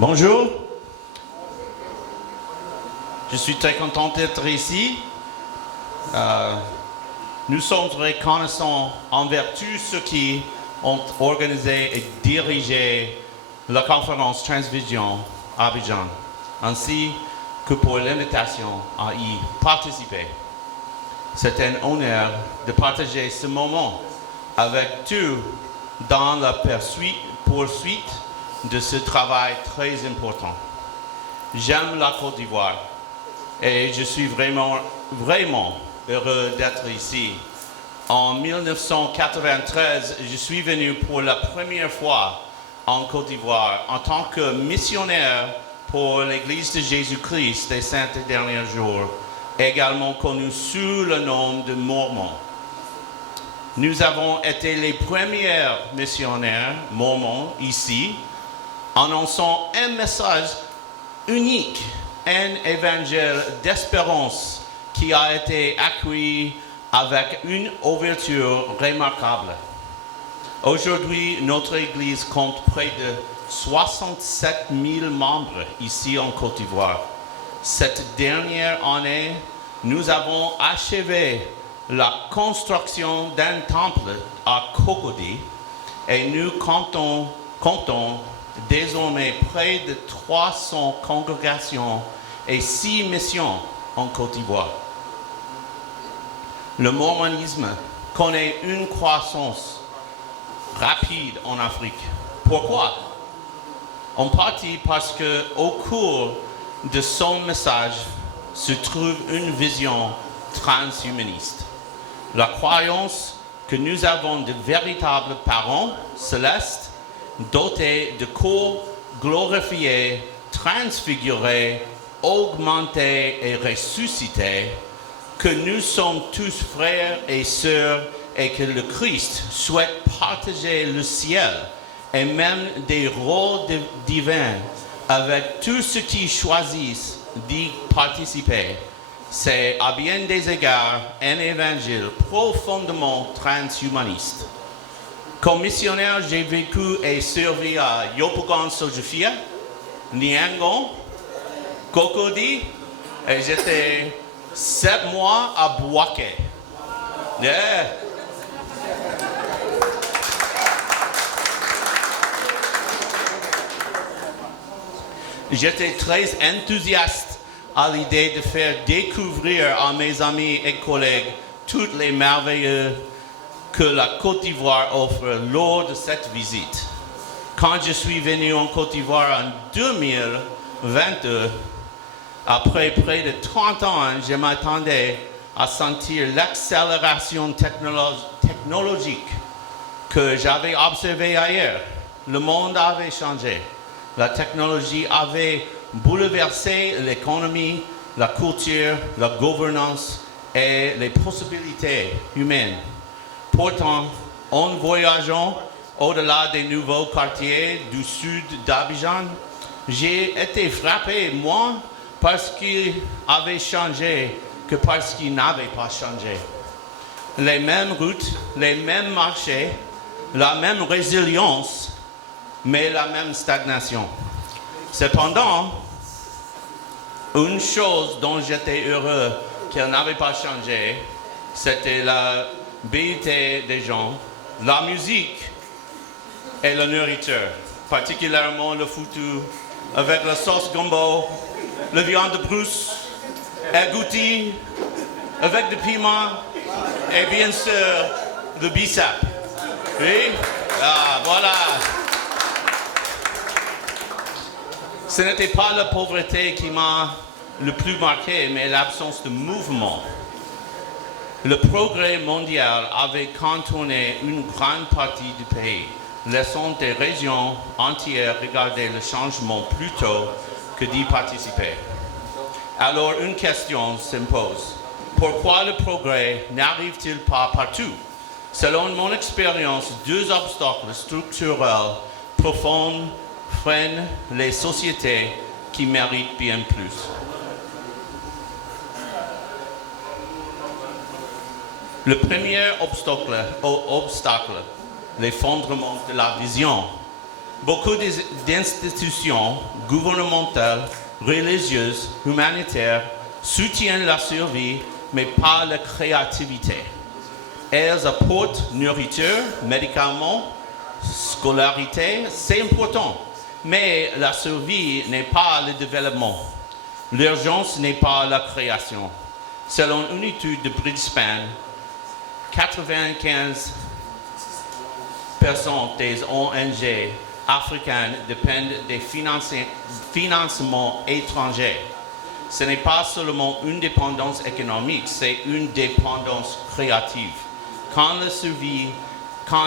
Bonjour, je suis très content d'être ici. Nous sommes reconnaissants envers tous ceux qui ont organisé et dirigé la conférence Transvision à Abidjan, ainsi que pour l'invitation à y participer. C'est un honneur de partager ce moment avec tous dans la poursuite de ce travail très important. J'aime la Côte d'Ivoire et je suis vraiment heureux d'être ici. En 1993, je suis venu pour la première fois en Côte d'Ivoire en tant que missionnaire pour l'Église de Jésus-Christ des Saints et Derniers Jours, également connu sous le nom de Mormons. Nous avons été les premiers missionnaires mormons ici, annonçant un message unique, un évangile d'espérance qui a été accueilli avec une ouverture remarquable. Aujourd'hui, notre Église compte près de 67 000 membres ici en Côte d'Ivoire. Cette dernière année, nous avons achevé la construction d'un temple à Cocody et nous comptons désormais près de 300 congrégations et 6 missions en Côte d'Ivoire. Le mormonisme connaît une croissance rapide en Afrique. Pourquoi? En partie parce qu'au cours de son message se trouve une vision transhumaniste. La croyance que nous avons de véritables parents célestes dotés de corps glorifiés, transfigurés, augmentés et ressuscités, que nous sommes tous frères et sœurs et que le Christ souhaite partager le ciel et même des rôles divins avec tous ceux qui choisissent d'y participer. C'est à bien des égards un évangile profondément transhumaniste. Comme missionnaire, j'ai vécu et servi à Yopougon Sojufia, Niangon, Cocody, et j'étais 7 mois à Bouaké. Yeah. J'étais très enthousiaste à l'idée de faire découvrir à mes amis et collègues toutes les merveilles que la Côte d'Ivoire offre lors de cette visite. Quand je suis venu en Côte d'Ivoire en 2022, après près de 30 ans, je m'attendais à sentir l'accélération technologique que j'avais observée ailleurs. Le monde avait changé. La technologie avait bouleversé l'économie, la culture, la gouvernance et les possibilités humaines. Pourtant, en voyageant au-delà des nouveaux quartiers du sud d'Abidjan, j'ai été frappé, moi, parce qu'il avait changé que parce qu'il n'avait pas changé. Les mêmes routes, les mêmes marchés, la même résilience, mais la même stagnation. Cependant, une chose dont j'étais heureux qu'elle n'avait pas changé, c'était la beauté des gens, la musique et la nourriture, particulièrement le foutu avec la sauce gumbo, la viande de brousse, agouti, avec du piment et bien sûr le bissap. Oui? Ah, voilà. Ce n'était pas la pauvreté qui m'a le plus marqué, mais l'absence de mouvement. Le progrès mondial avait contourné une grande partie du pays, laissant des régions entières regarder le changement plutôt que d'y participer. Alors une question s'impose. Pourquoi le progrès n'arrive-t-il pas partout? Selon mon expérience, 2 obstacles structurels profonds freinent les sociétés qui méritent bien plus. Le premier obstacle, l'effondrement de la vision. Beaucoup d'institutions gouvernementales, religieuses, humanitaires soutiennent la survie, mais pas la créativité. Elles apportent nourriture, médicaments, scolarité, c'est important. Mais la survie n'est pas le développement. L'urgence n'est pas la création. Selon une étude de Brisbane, 95% des ONG africaines dépendent des financements étrangers. Ce n'est pas seulement une dépendance économique, c'est une dépendance créative. Quand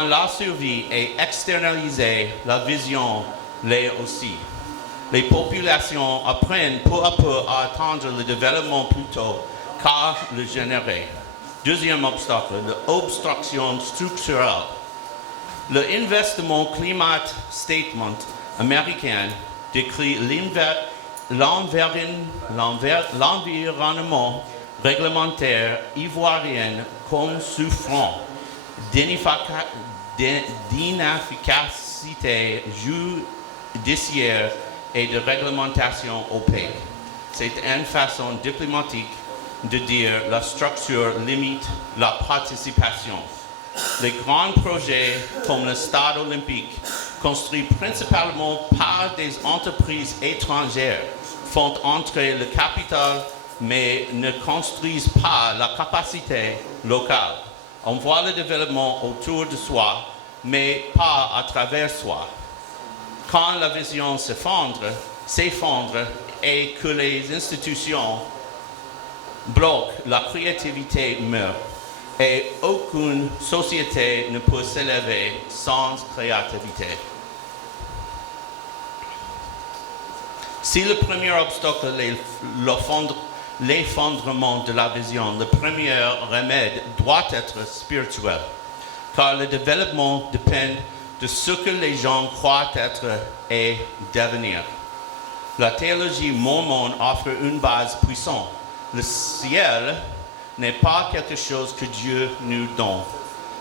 la survie est externalisée, la vision l'est aussi. Les populations apprennent peu à peu à attendre le développement plutôt qu'à le générer. Deuxième obstacle, l'obstruction structurelle. Le Investment Climate Statement américain décrit l'environnement réglementaire ivoirien comme souffrant d'inefficacité judiciaire et de réglementation opaque. C'est une façon diplomatique de dire la structure limite la participation. Les grands projets comme le stade olympique, construits principalement par des entreprises étrangères, font entrer le capital mais ne construisent pas la capacité locale. On voit le développement autour de soi, mais pas à travers soi. Quand la vision s'effondre et que les institutions bloquent, la créativité meurt. Et aucune société ne peut s'élever sans créativité. Si le premier obstacle est l'effondrement de la vision, le premier remède doit être spirituel, car le développement dépend de ce que les gens croient être et devenir. La théologie mormone offre une base puissante. Le ciel n'est pas quelque chose que Dieu nous donne,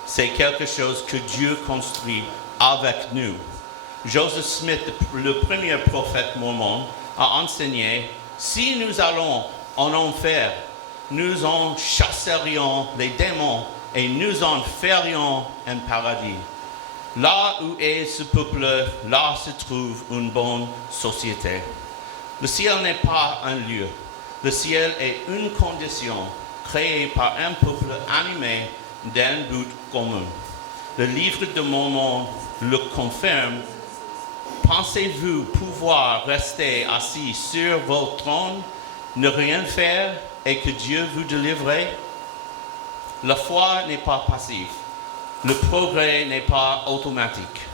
c'est quelque chose que Dieu construit avec nous. Joseph Smith, le premier prophète mormon, a enseigné, si nous allons en enfer, nous en chasserions les démons et nous en ferions un paradis. Là où est ce peuple, là se trouve une bonne société. Le ciel n'est pas un lieu, le ciel est une condition créé par un peuple animé d'un but commun. Le livre de Mormon le confirme. Pensez-vous pouvoir rester assis sur votre trône, ne rien faire et que Dieu vous délivre? La foi n'est pas passive. Le progrès n'est pas automatique.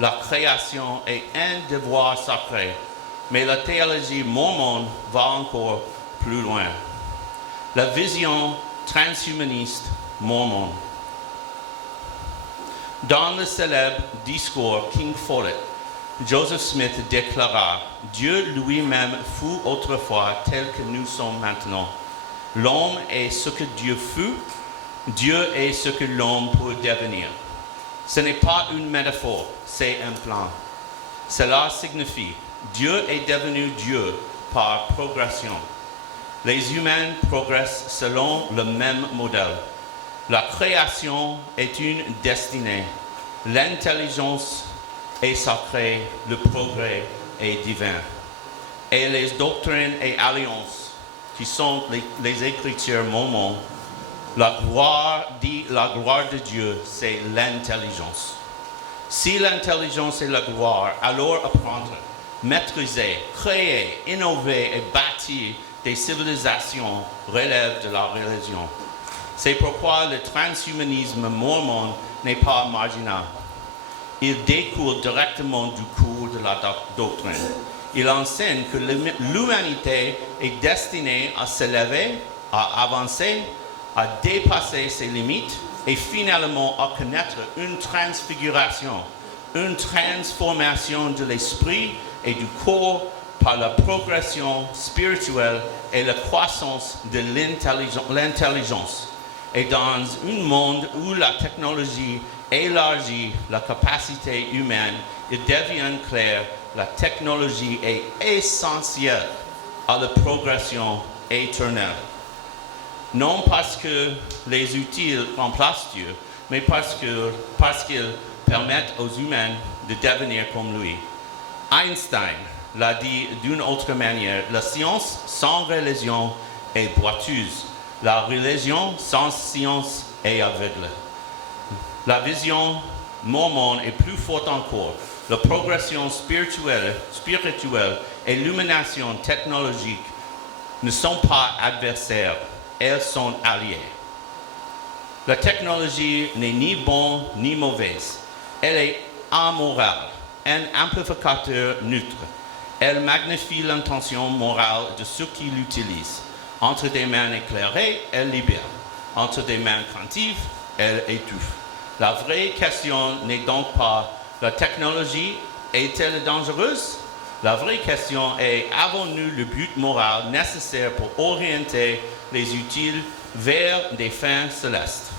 La création est un devoir sacré. Mais la théologie mormone va encore plus loin. La vision transhumaniste mormone. Dans le célèbre discours King Follett, Joseph Smith déclara « Dieu lui-même fut autrefois tel que nous sommes maintenant. L'homme est ce que Dieu fut, Dieu est ce que l'homme peut devenir. » Ce n'est pas une métaphore, c'est un plan. Cela signifie Dieu est devenu Dieu par progression. Les humains progressent selon le même modèle. La création est une destinée. L'intelligence est sacrée, le progrès est divin. Et les doctrines et alliances, qui sont les Écritures mormones, la gloire de Dieu, c'est l'intelligence. Si l'intelligence est la gloire, alors apprendre, maîtriser, créer, innover et bâtir des civilisations relève de la religion. C'est pourquoi le transhumanisme mormon n'est pas marginal. Il découle directement du cours de la doctrine. Il enseigne que l'humanité est destinée à s'élever, à avancer, à dépasser ses limites et finalement à connaître une transfiguration, une transformation de l'esprit et du corps par la progression spirituelle et la croissance de l'intelligence. Et dans un monde où la technologie élargit la capacité humaine, il devient clair que la technologie est essentielle à la progression éternelle. Non parce que les outils remplacent Dieu, mais parce qu'ils permettent aux humains de devenir comme lui. Einstein l'a dit d'une autre manière, la science sans religion est boiteuse, la religion sans science est aveugle. La vision mormone est plus forte encore. La progression spirituelle et l'illumination technologique ne sont pas adversaires, elles sont alliées. La technologie n'est ni bonne ni mauvaise. Elle est amorale, un amplificateur neutre. Elle magnifie l'intention morale de ceux qui l'utilisent. Entre des mains éclairées, elle libère. Entre des mains craintives, elle étouffe. La vraie question n'est donc pas la technologie est-elle dangereuse? La vraie question est avons-nous le but moral nécessaire pour orienter les utiles vers des fins célestes?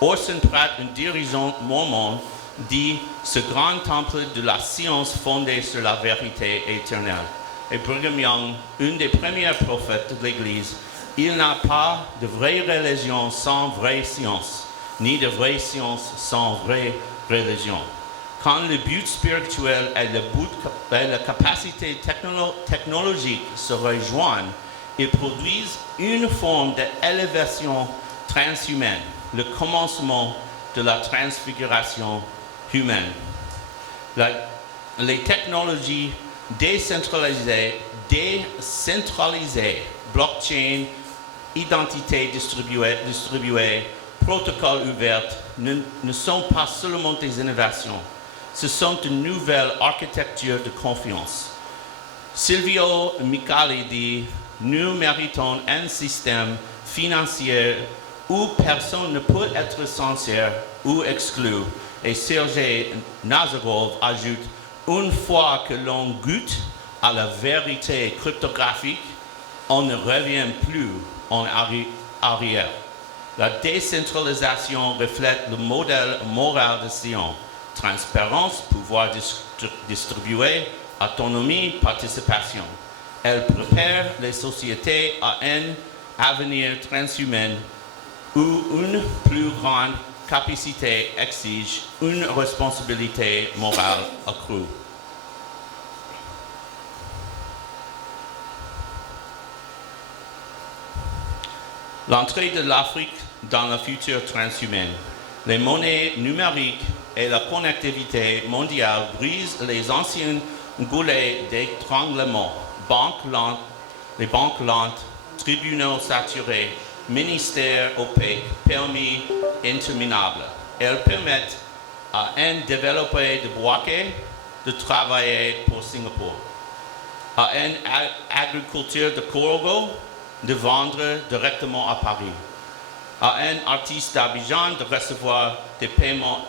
Orson Pratt, un dirigeant mormon, dit ce grand temple de la science fondé sur la vérité éternelle. Et Brigham Young, un des premiers prophètes de l'Église, il n'y a pas de vraie religion sans vraie science, ni de vraie science sans vraie religion. Quand le but spirituel et la capacité technologique se rejoignent, ils produisent une forme d'élévation transhumaine, le commencement de la transfiguration humaine. Les technologies décentralisées, blockchain, identité distribuée, protocoles ouverts, ne sont pas seulement des innovations. Ce sont de nouvelles architectures de confiance. Silvio Micali dit « Nous méritons un système financier où personne ne peut être sincère ou exclu. » Et Sergei Nazarov ajoute « Une fois que l'on goûte à la vérité cryptographique, on ne revient plus en arrière. » La décentralisation reflète le modèle moral de Sion. Transparence, pouvoir distribuer, autonomie, participation. Elle prépare les sociétés à un avenir transhumain où une plus grande capacité exige une responsabilité morale accrue. L'entrée de l'Afrique dans le futur transhumain. Les monnaies numériques et la connectivité mondiale brisent les anciens goulets d'étranglement. Les banques lentes, tribunaux saturés, ministères opaques, permis interminables. Elles permettent à un développeur de Bouaké de travailler pour Singapour, à un agriculteur de Korogo de vendre directement à Paris, à un artiste d'Abidjan de recevoir des paiements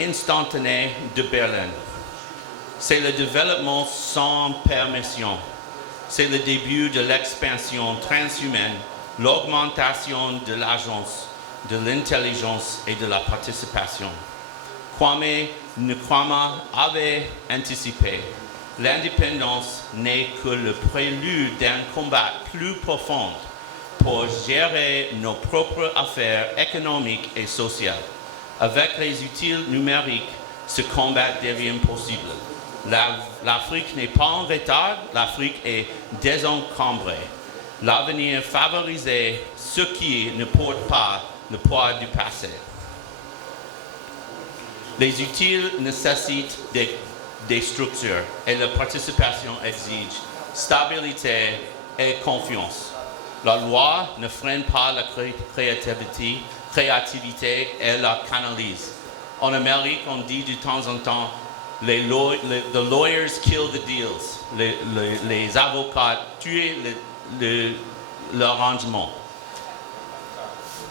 instantanés de Berlin. C'est le développement sans permission. C'est le début de l'expansion transhumaine, l'augmentation de l'agence, de l'intelligence et de la participation. Kwame Nkrumah avait anticipé. L'indépendance n'est que le prélude d'un combat plus profond pour gérer nos propres affaires économiques et sociales. Avec les outils numériques, ce combat devient possible. L'Afrique n'est pas en retard, l'Afrique est désencombrée. L'avenir favorise ceux qui ne portent pas le poids du passé. Les outils nécessitent des structures et la participation exige stabilité et confiance. La loi ne freine pas la créativité et la canalise. En Amérique, on dit de temps en temps, the lawyers kill the deals. Les avocats tuent l'arrangement.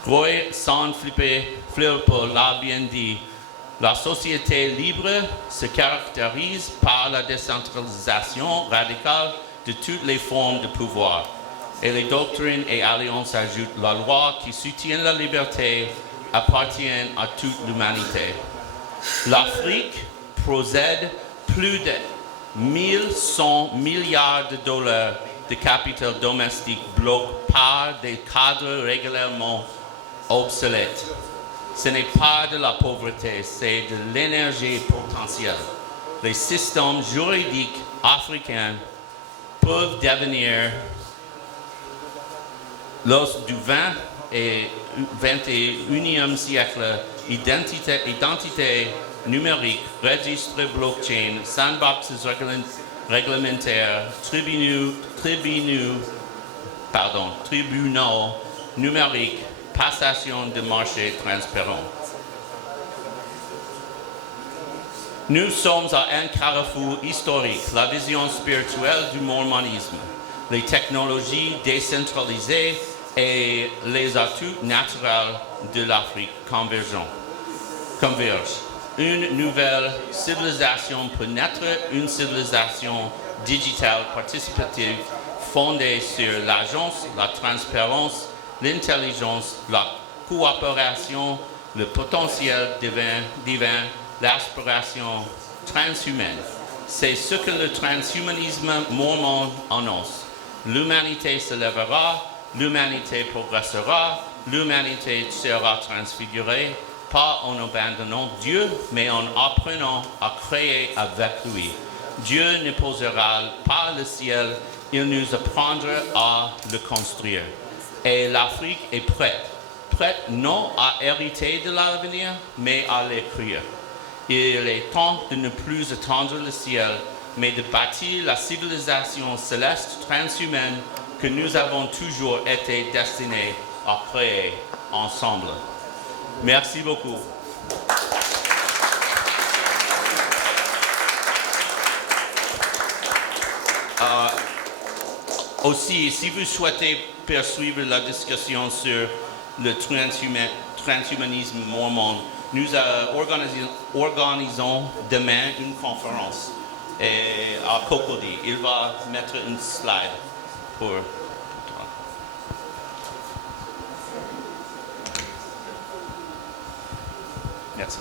Roy Sanfilippo l'a bien dit. La société libre se caractérise par la décentralisation radicale de toutes les formes de pouvoir. Et les doctrines et alliances ajoutent la loi qui soutient la liberté appartiennent à toute l'humanité. L'Afrique possède plus de 1100 milliards de dollars de capital domestique bloqué par des cadres régulièrement obsolètes. Ce n'est pas de la pauvreté, c'est de l'énergie potentielle. Les systèmes juridiques africains peuvent devenir, lors du 20 et 21e siècle, identité numérique, registre blockchain, sandboxes réglementaires, tribunaux numériques, passation de marché transparent. Nous sommes à un carrefour historique, la vision spirituelle du mormonisme, les technologies décentralisées et les atouts naturels de l'Afrique convergent. Une nouvelle civilisation peut naître, une civilisation digitale participative fondée sur l'agence, la transparence, l'intelligence, la coopération, le potentiel divin, l'aspiration transhumaine. C'est ce que le transhumanisme mormon annonce. L'humanité se lèvera, l'humanité progressera, l'humanité sera transfigurée, pas en abandonnant Dieu, mais en apprenant à créer avec lui. Dieu ne posera pas le ciel, il nous apprendra à le construire. Et l'Afrique est prête non à hériter de l'avenir, mais à l'écrire. Il est temps de ne plus attendre le ciel, mais de bâtir la civilisation céleste transhumaine que nous avons toujours été destinés à créer ensemble. Merci beaucoup. Aussi, si vous souhaitez poursuivre la discussion sur le transhumanisme mormon, nous organisons demain une conférence à Cocody. Il va mettre une slide pour toi. Merci.